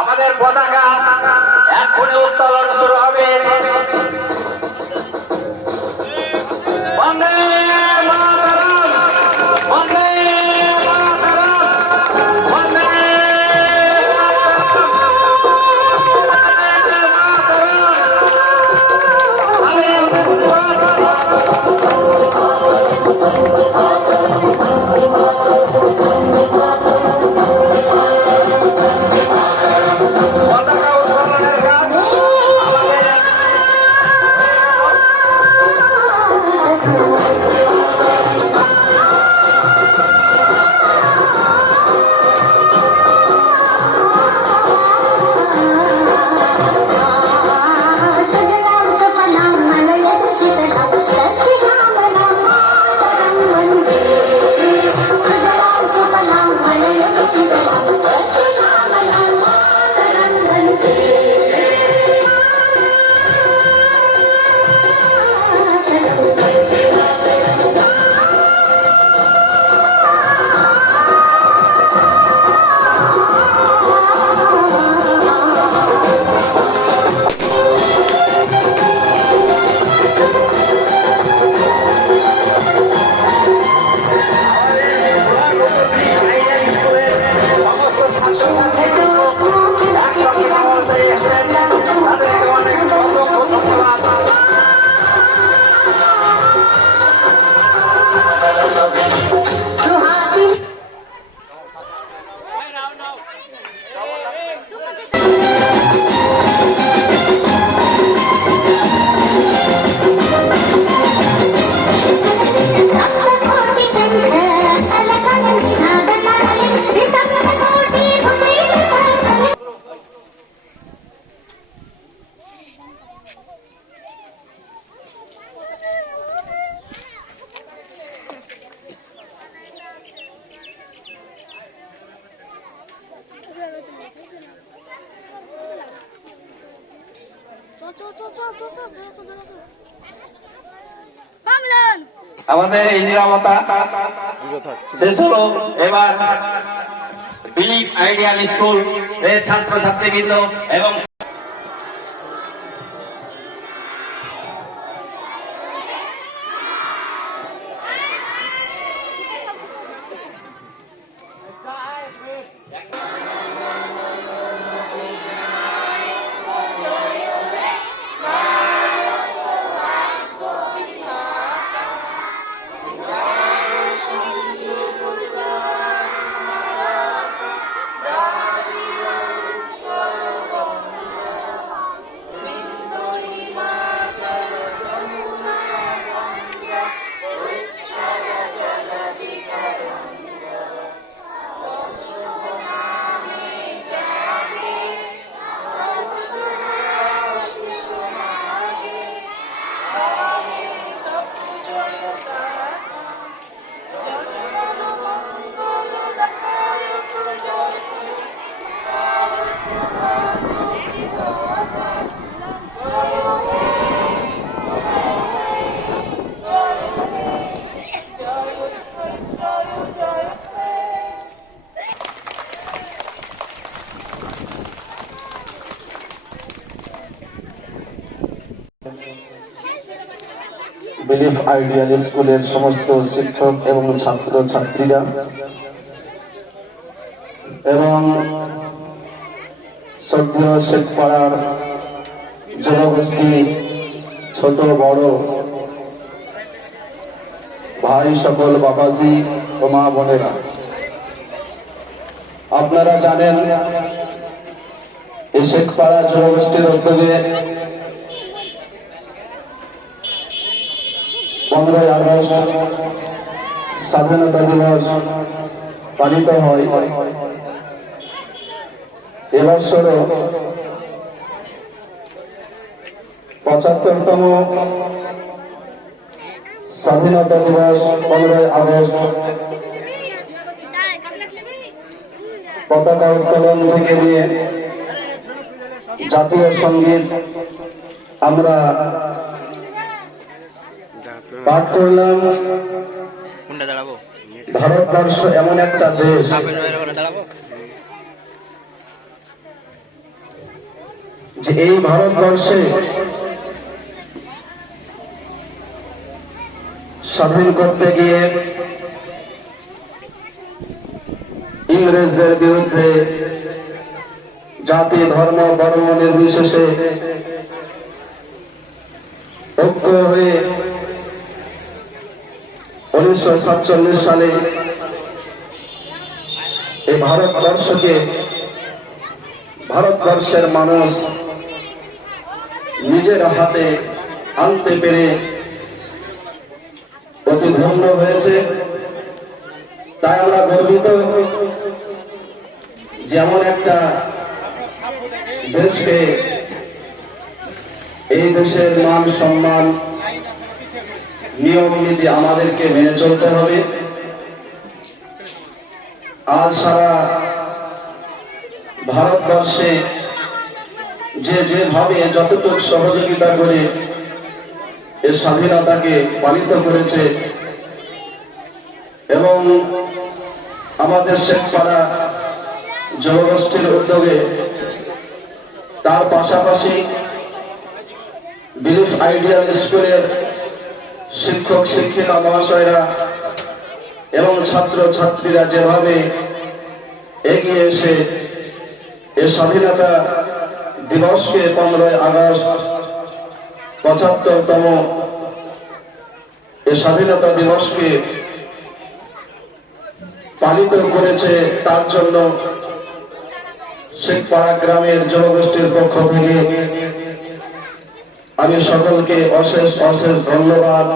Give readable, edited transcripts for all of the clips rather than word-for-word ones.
আমাদের পতাকা এখনই উত্তোলন শুরু হবে। বন্দে মাতরম, বন্দে মাতরম, বন্দে আমাদের এই নিরবতা শেষ হলো। এবার বিলিভ আইডিয়াল স্কুল এর ছাত্রছাত্রীবৃন্দ এবং বিলিভ আইডিয়াল স্কুলের সমস্ত শিক্ষক এবং ছাত্র ছাত্রীরা এবং শ্রদ্ধেয় শেখপাড়ার জনগোষ্ঠী, ছোট বড় ভাই সকল বাবাজি ও মা বোনেরা, আপনারা জানেন এই শেখপাড়া জনগোষ্ঠীর উদ্যোগে 15ই আগস্ট স্বাধীনতা দিবস পালিত হয়। এবছরও 75তম স্বাধীনতা দিবস 15ই আগস্ট পতাকা উত্তোলন থেকে নিয়ে জাতীয় সঙ্গীত আমরা পাঠ করলাম। ভারতবর্ষ এমন একটা দেশ যে এই ভারতবর্ষে স্বাধীন করতে গিয়ে ইংরেজদের বিরুদ্ধে জাতি ধর্ম বর্ণ নির্বিশেষে ঐক্য হয়ে 1947 সালে এই ভারতবর্ষকে ভারতবর্ষের মানুষ নিজের হাতে আনতে পেরে অতি ধন্য হয়েছে। তাই আমরা গর্বিত যেমন একটা দেশকে এই দেশের মান সম্মান নিয়ম নীতি আমাদেরকে মেনে চলতে হবে। আজ সারা ভারতবর্ষে যেভাবে যতটুকু সহযোগিতা করে এই স্বাধীনতাকে পালিত করেছে এবং আমাদের শেখপাড়া যুবগোষ্ঠীর উদ্যোগে তার পাশাপাশি বিলিফ আইডিয়াল স্কুলের শিক্ষক শিক্ষিকা মহাশয়রা এবং ছাত্র ছাত্রীরা যেভাবে এগিয়ে এসে এই স্বাধীনতা দিবসকে 15 আগস্ট 75তম এই স্বাধীনতা দিবসকে পালিত করেছে, তার জন্য শেখপাড়া গ্রামের জনগোষ্ঠীর পক্ষ থেকে আমি সকলকে অশেষ অশেষ ধন্যবাদ।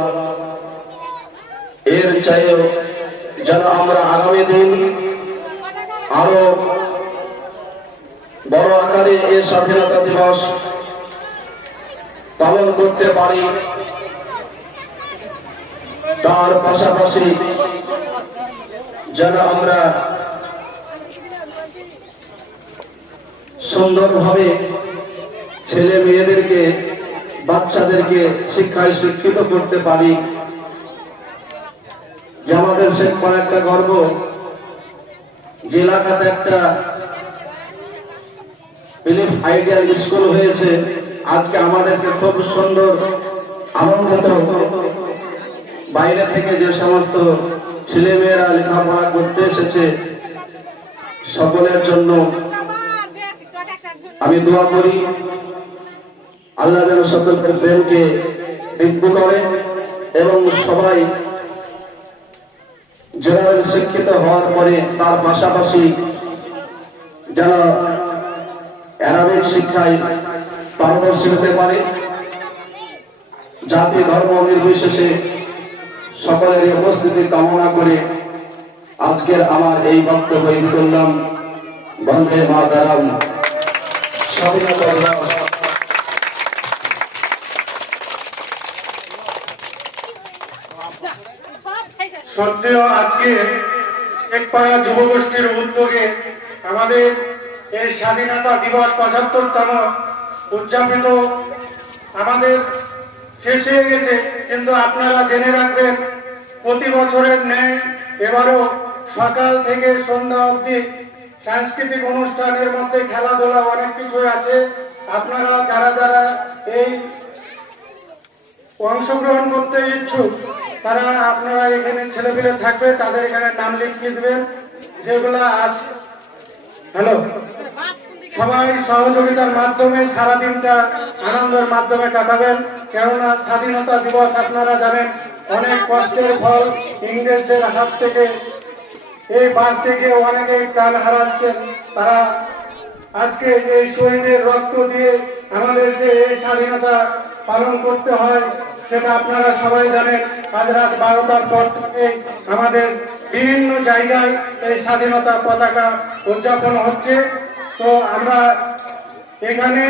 এর চাইও যেন আমরা আগামী দিন আরো বড় আকারে এই স্বাধীনতা দিবস পালন করতে পারি, তার পাশাপাশি যেন আমরা সুন্দরভাবে ছেলে মেয়েদেরকে বাচ্চাদেরকে শিক্ষায় শিক্ষিত করতে পারি। যে আমাদের শেখপাড়া একটা গর্ব, যে এলাকাতে একটা বিলিফ আইডিয়াল স্কুল হয়েছে, আজকে আমাদেরকে খুব সুন্দর আনন্দিত। বাইরে থেকে যে সমস্ত ছেলে মেয়েরা লেখাপড়া করতে এসেছে সকলের জন্য আমি দোয়া করি আল্লাহ যেন সকলকে প্রেমকে বৃদ্ধ করে এবং সবাই জেনারেল শিক্ষিত হওয়ার পরে তার পাশাপাশি যেন অ্যারাবিক শিক্ষায় পারদর্শী হতে পারে। জাতি ধর্ম নির্বিশেষে সকলের উপস্থিতি কামনা করে আজকের আমার এই বক্তব্য করলাম। বন্দে মাতরম। স্বাধীনতা দিবস। সত্ত্বেও আজকে শেখপাড়া যুবগোষ্ঠীর উদ্যোগে আমাদের এই স্বাধীনতা দিবস 75তম উদযাপিত আমাদের শেষ হয়ে গেছে, কিন্তু আপনারা জেনে রাখবেন প্রতি বছরের ন্যায় এবারও সকাল থেকে সন্ধ্যা অবধি সাংস্কৃতিক অনুষ্ঠানের মধ্যে খেলাধুলা অনেক কিছু আছে। আপনারা যারা যারা এই অংশগ্রহণ করতে ইচ্ছুক তারা আপনারা এখানে ছেলেপিলে থাকবে, তাদের এখানে নাম লিখিয়ে দেবেন। যেগুলা আজ সবাই সহযোগিতার মাধ্যমে সারাদিনটা আনন্দের মাধ্যমে কাটাবেন। কেননা স্বাধীনতা দিবস আপনারা জানেন অনেক কষ্টের ফল। ইংরেজদের হাত থেকে এই বাস থেকে অনেকে প্রাণ হারাচ্ছেন। তারা আজকে এই শহীদের রক্ত দিয়ে আমাদের যে এই স্বাধীনতা পালন করতে হয় সেটা আপনারা সবাই জানেন। আজ রাত 12টার পর থেকে আমাদের বিভিন্ন জায়গায় এই স্বাধীনতা পতাকা উদযাপন হচ্ছে। তো আমরা এখানে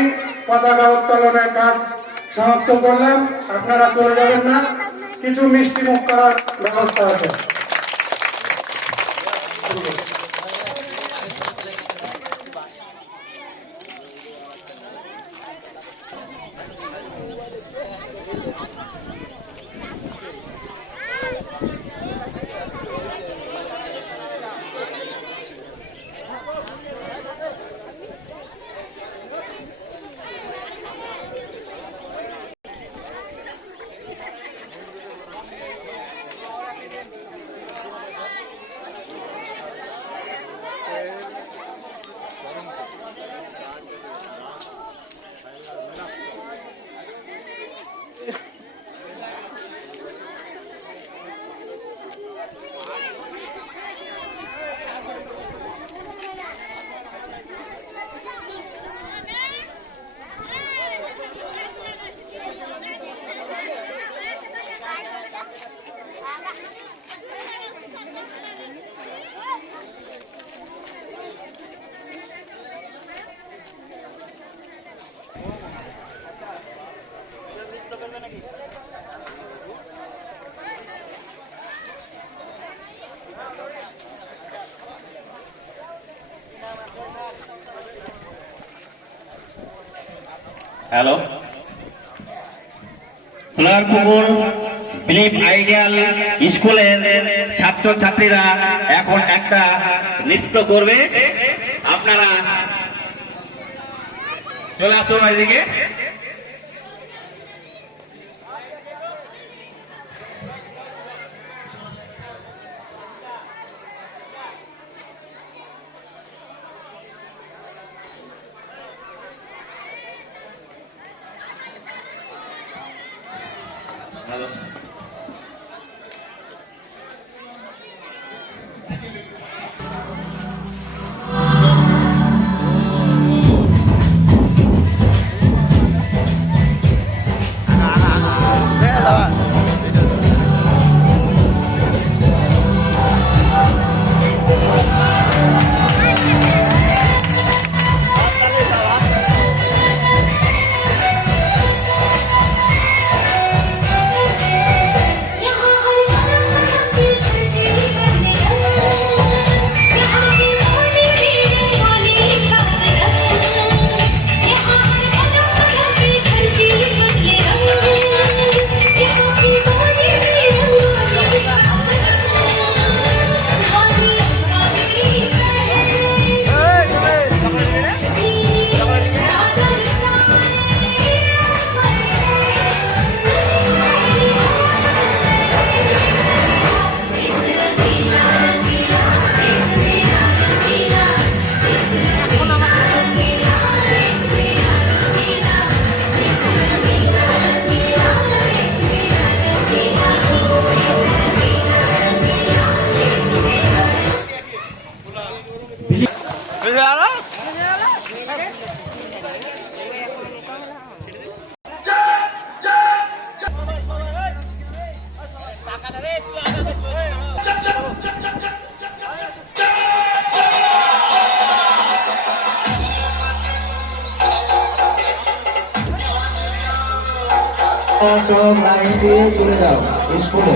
পতাকা উত্তোলনের কাজ সমাপ্ত করলাম। আপনারা চলে যাবেন না, কিছু মিষ্টি মুখ করার ব্যবস্থা আছে। হ্যালো, সোনারপুকুর বিলিভ আইডিয়াল স্কুলের ছাত্রছাত্রীরা এখন একটা নৃত্য করবে। আপনারা চলে আসুন এদিকে। লাইন দিয়ে চলে যাও স্কুলে।